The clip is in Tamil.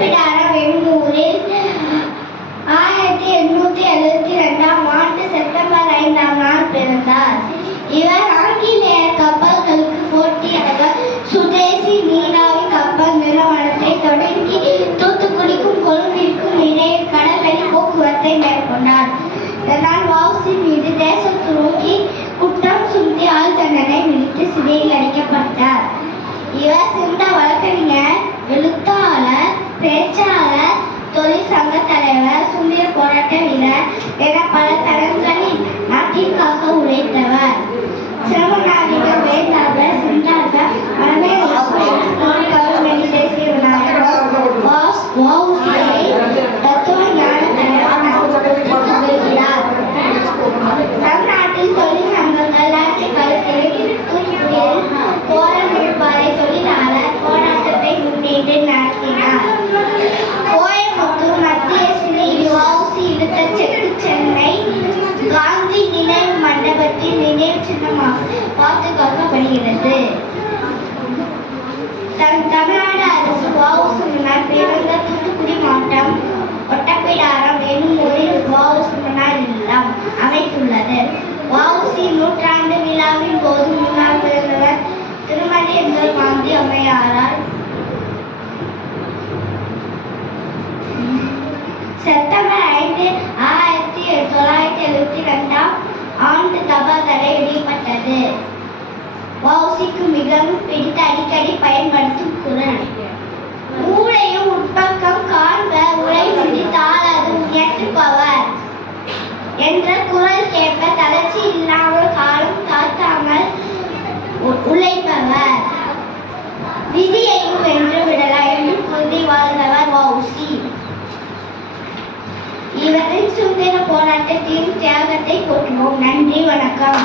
ஒட்டப்பிடாரம் வெண்ணூரில் ஆயிரத்தி எண்ணூத்தி எழுபத்தி ரெண்டாம் ஆண்டு செப்டம்பர் ஐந்தாம் நாள் பிறந்தார். இவர் ஆங்கிலேய கப்பல்களுக்கு போட்டியாக சுதேசி நீராவி கப்பல் நிறுவனத்தை தொடங்கி தூத்துக்குடிக்கும் கொழும்பிற்கும் இடையே கடல்வழி போக்குவரத்தை மேற்கொண்டார். இதனால் வாசி மீது தேச துரோகி குற்றம் சுமத்தி ஆள் தண்டனை விதித்து சிறையில் அடைக்கப்பட்டார். இவர் சிறந்த வழக்கறிஞர் பேச்சாளர் தொழிற்சங்க தலைவர் சுந்திர போராட்ட வீரர் என பல தரங்கள் தம் தமிழ்நாடு அரசு வவுசுமனார் பிறந்த தூத்துக்குடி மாவட்டம் ஒட்டப்பிடாரம் என்னும் ஊரில் வவுசுமனார் இல்லம் அமைத்துள்ளது. வாவுசி நூற்றாண்டு விழாவின் போது முன்னாள் முதல்வர் திருமதி எங்கள் காந்தி அம்மையாரால் செப்டம்பர் ஐந்து ஆயிரத்தி தொள்ளாயிரத்தி எழுபத்தி ரெண்டாம் ஆண்டு தபால் தடை விதிக்கப்பட்டது வவுசிக்கு பிடித்து அடிக்கடி பயன்படுத்தும் குரல். மூளையும் உட்பக்கம் காண்ப உரை முடி தாளாது உயர்த்துப்பவர் என்ற குரல் கேட்ப தளர்ச்சி இல்லாமல் காலம் தாத்தாமல் உழைப்பவர். விதியையும் வென்று விடலாம் என்று கொள்கை வாழ்ந்தவர் வவுசி இவரின் சுதந்திர போராட்டத்தின் தியாகத்தை போற்றுவோம் நன்றி வணக்கம்.